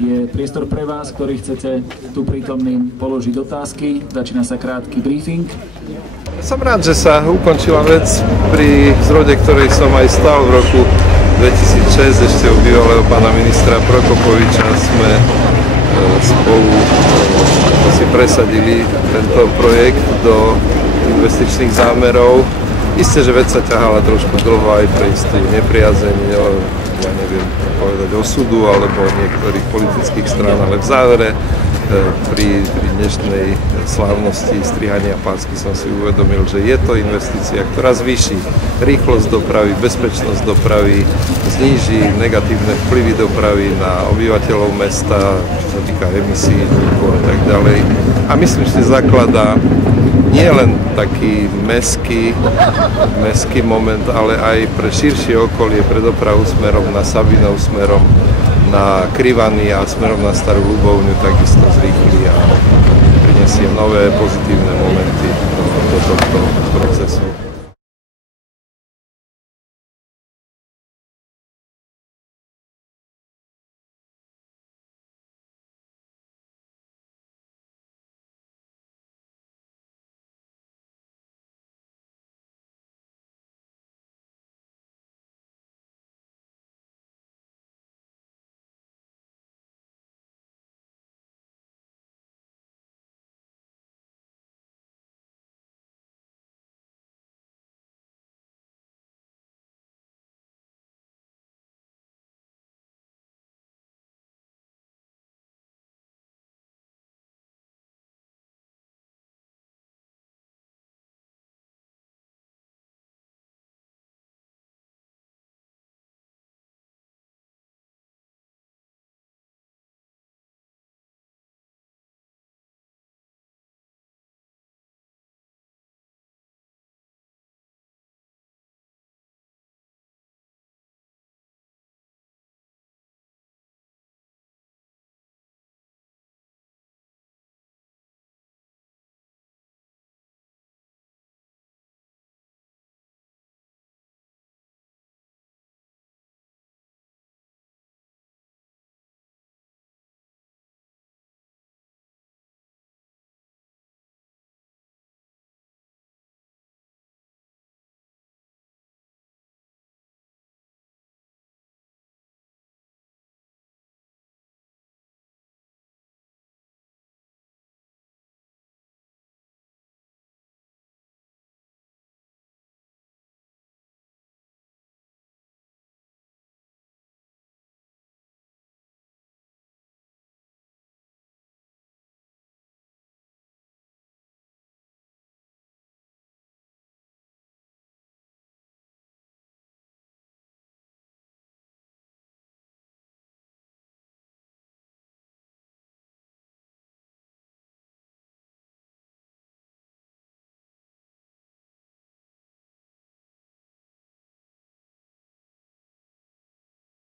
Je priestor pre vás, ktorí chcete tu prítomným položiť otázky. Začína sa krátky briefing. Som rád, že sa ukončila vec, pri zrode ktorej som aj stál v roku 2006, ešte u bývalého pána ministra Prokopoviča sme spolu si presadili tento projekt do investičných zámerov. Isté, že vec sa ťahala trošku dlho aj pre istú nepriazeň, ja neviem povedať, osudu alebo niektorých politických strán, ale v závere pri dnešnej slávnosti strihania pásky som si uvedomil, že je to investícia, ktorá zvýši rýchlosť dopravy, bezpečnosť dopravy, zníži negatívne vplyvy dopravy na obyvateľov mesta, čo sa týka emisí a tak ďalej. A myslím, že zakladá nie len taký mestský moment, ale aj pre širšie okolie, pre dopravu smerom na Sabinov, smerom na Krivany a smerom na Starú Ľubovňu takisto zrýchli a prinesie nové pozitívne momenty do tohto procesu.